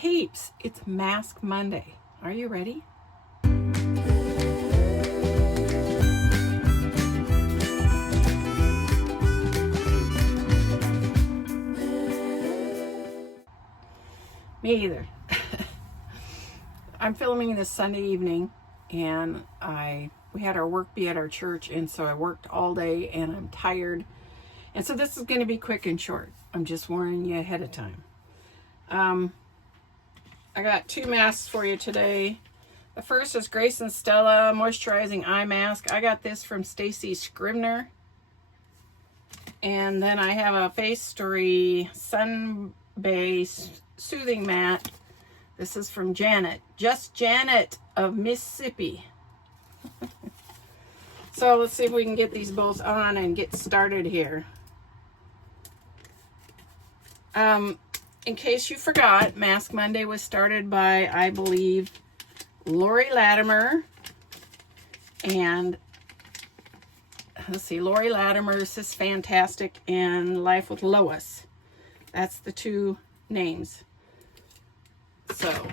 peeps, it's Mask Monday. Are you ready? Me either. I'm filming this Sunday evening, and we had our work be at our church, and so I worked all day and I'm tired. And so this is going to be quick and short. I'm just warning you ahead of time. I got 2 masks for you today. The first is Grace and Stella Moisturizing Eye Mask. I got this from Stacy Scribner. And then I have a Face Story Sun Base Soothing Matte. This is from Janet. Just Janet of Mississippi. So let's see if we can get these both on and get started here. In case you forgot, Mask Monday was started by, I believe, Lori Latimer and Lori Latimer, Sisfantastic, and Life with Lois. That's the 2 names. So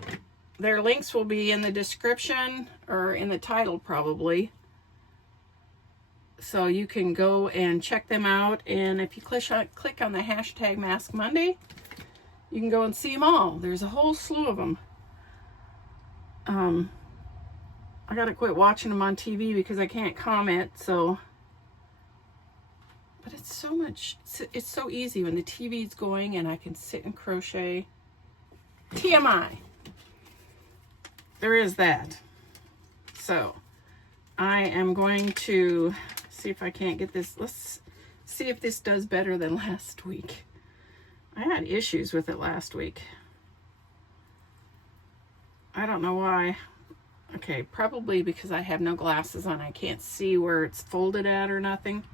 their links will be in the description or in the title probably. So you can go and check them out. And if you click on the hashtag Mask Monday, you can go and see them all. There's a whole slew of them. I got to quit watching them on TV because I can't comment. So, but it's so much, it's so easy when the TV's going and I can sit and crochet. TMI. There is that. So I am going to see if I can't get this. Let's see if this does better than last week. I had issues with it last week. I don't know why. Okay, probably because I have no glasses on. I can't see where it's folded at or nothing.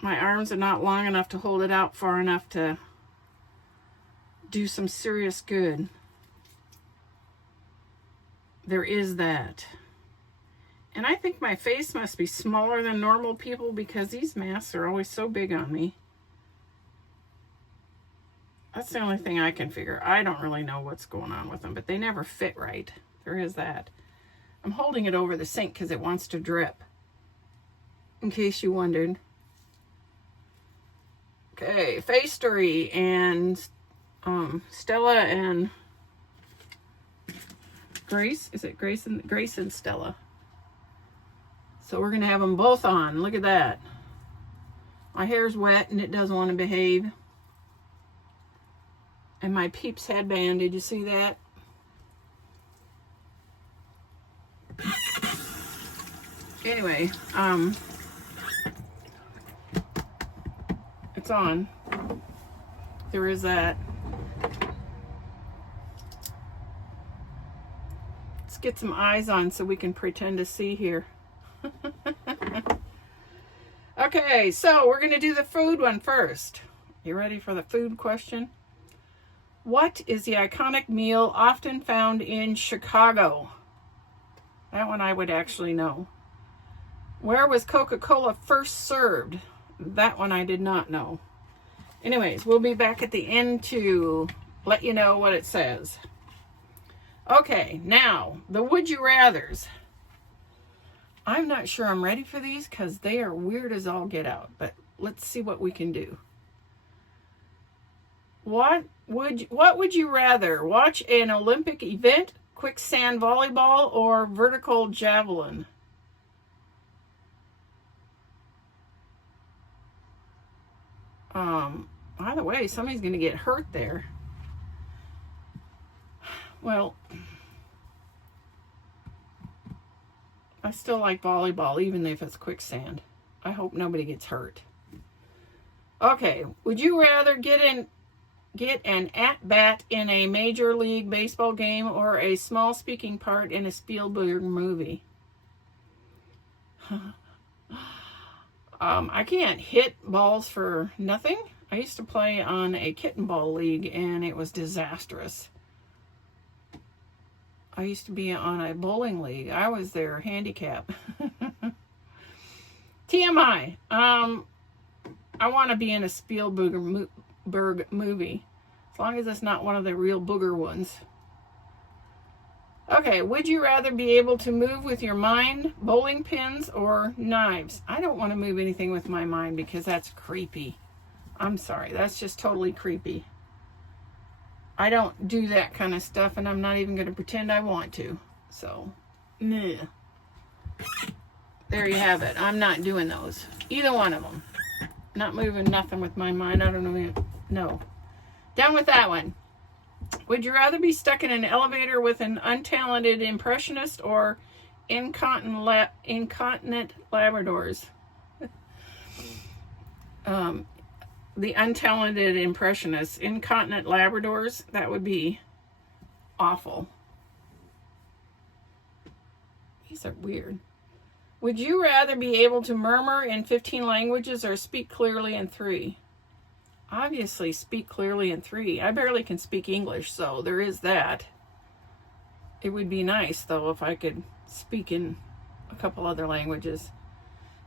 My arms are not long enough to hold it out far enough to do some serious good. There is that. And I think my face must be smaller than normal people because these masks are always so big on me. That's the only thing I can figure. I don't really know what's going on with them, but they never fit right. There is that. I'm holding it over the sink because it wants to drip. In case you wondered. Okay, Face Story and Stella and Grace. Is it Grace and Stella? So we're going to have them both on. Look at that. My hair's wet and it doesn't want to behave. And my Peeps headband, did you see that? Anyway, it's on. There is that. Let's get some eyes on so we can pretend to see here. Okay, so we're going to do the food one first. You ready for the food question? What is the iconic meal often found in Chicago? That one I would actually know. Where was Coca-Cola first served? That one I did not know. Anyways, we'll be back at the end to let you know what it says. Okay, now, the Would You Rathers. I'm not sure I'm ready for these because they are weird as all get out, but let's see what we can do. What would you rather? Watch an Olympic event, quicksand volleyball, or vertical javelin? By the way, somebody's going to get hurt there. Well, I still like volleyball, even if it's quicksand. I hope nobody gets hurt. Okay, would you rather get an at-bat in a Major League Baseball game or a small speaking part in a Spielberg movie? I can't hit balls for nothing. I used to play on a kitten ball league, and it was disastrous. I used to be on a bowling league. I was their handicap. TMI. I want to be in a Spielberg movie. As long as it's not one of the real booger ones. Okay, would you rather be able to move with your mind, bowling pins, or knives? I don't want to move anything with my mind because that's creepy. I'm sorry, that's just totally creepy. I don't do that kind of stuff, and I'm not even going to pretend I want to. So, meh. There you have it. I'm not doing those. Either one of them. Not moving nothing with my mind. I don't know. No. Done with that one. Would you rather be stuck in an elevator with an untalented impressionist or incontinent Labradors? The untalented impressionists. Incontinent Labradors, that would be awful. These are weird. Would you rather be able to murmur in 15 languages or speak clearly in 3? Obviously, speak clearly in 3. I barely can speak English, so there is that. It would be nice, though, if I could speak in a couple other languages.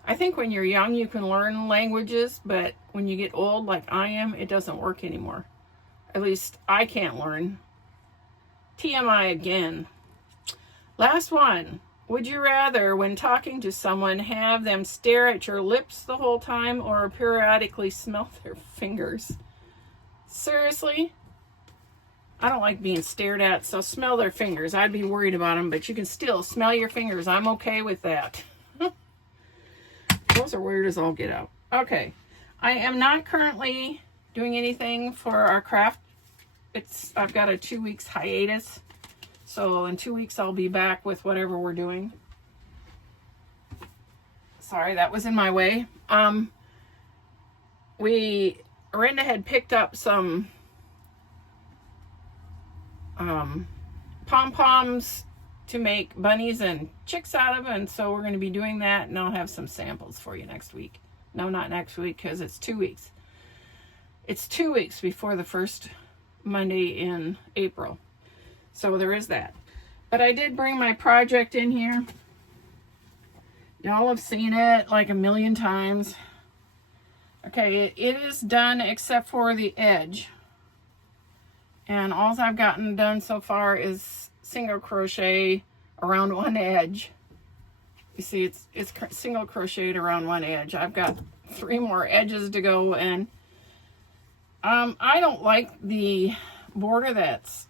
I think when you're young, you can learn languages, but when you get old, like I am, it doesn't work anymore. At least I can't learn. TMI again. Last one. Would you rather, when talking to someone, have them stare at your lips the whole time or periodically smell their fingers? Seriously? I don't like being stared at, so smell their fingers. I'd be worried about them, but you can still smell your fingers. I'm okay with that. Those are weird as all get out. Okay. I am not currently doing anything for our craft. I've got a 2 weeks hiatus. So in 2 weeks, I'll be back with whatever we're doing. Sorry, that was in my way. Renda had picked up some pom-poms to make bunnies and chicks out of, and so we're going to be doing that, and I'll have some samples for you next week. No, not next week, because it's 2 weeks. It's 2 weeks before the first Monday in April. So there is that. But I did bring my project in here. Y'all have seen it like a million times. Okay, it is done except for the edge. And all I've gotten done so far is single crochet around one edge. You see, it's single crocheted around one edge. I've got 3 more edges to go, and I don't like the border that's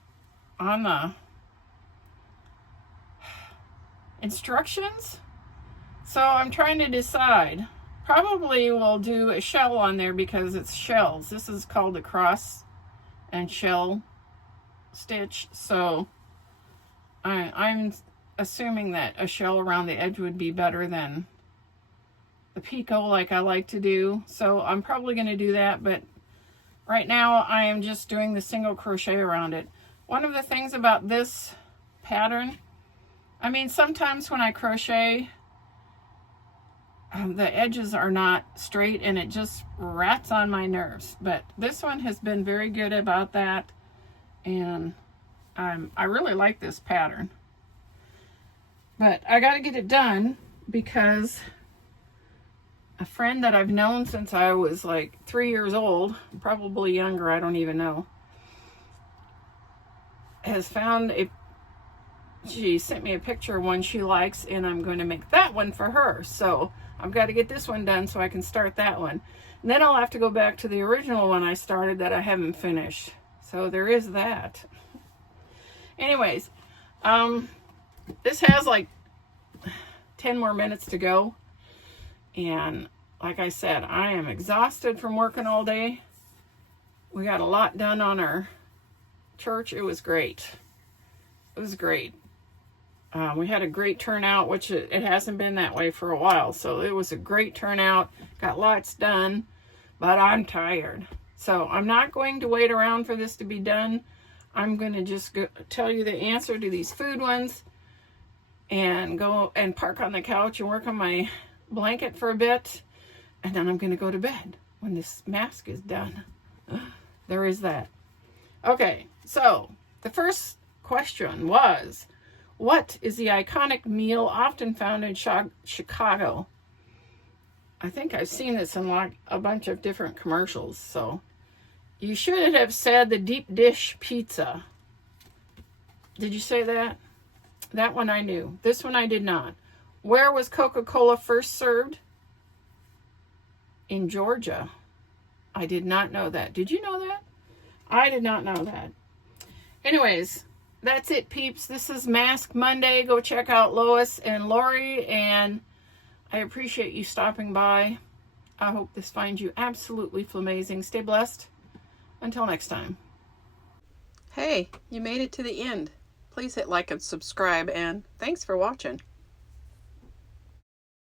on the instructions, so I'm trying to decide. Probably we'll do a shell on there because it's shells. This is called a cross and shell stitch, so I'm assuming that a shell around the edge would be better than the picot like I like to do. So I'm probably going to do that, but right now I am just doing the single crochet around it. One of the things about this pattern, I mean, sometimes when I crochet, the edges are not straight and it just rats on my nerves. But this one has been very good about that, and I really like this pattern. But I got to get it done because a friend that I've known since I was like 3 years old, probably younger, I don't even know, has found she sent me a picture of one she likes, and I'm going to make that one for her. So I've got to get this one done so I can start that one. And then I'll have to go back to the original one I started that I haven't finished. So there is that. Anyways, this has like 10 more minutes to go. And like I said, I am exhausted from working all day. We got a lot done on our church. It was great. It was great. We had a great turnout, which it hasn't been that way for a while. So it was a great turnout. Got lots done, but I'm tired. So I'm not going to wait around for this to be done. I'm going to just tell you the answer to these food ones and go and park on the couch and work on my blanket for a bit. And then I'm going to go to bed when this mask is done. There is that. Okay, so the first question was, what is the iconic meal often found in Chicago? I think I've seen this in like a bunch of different commercials. So You should have said the deep dish pizza. Did you say that? That one I knew. This one I did not. Where was Coca-Cola first served? In Georgia. I did not know that. Did you know that? I did not know that. Anyways, that's it, peeps. This is Mask Monday. Go check out Lois and Lori, and I appreciate you stopping by. I hope this finds you absolutely flamazing. Stay blessed. Until next time. Hey, you made it to the end. Please hit like and subscribe, and thanks for watching.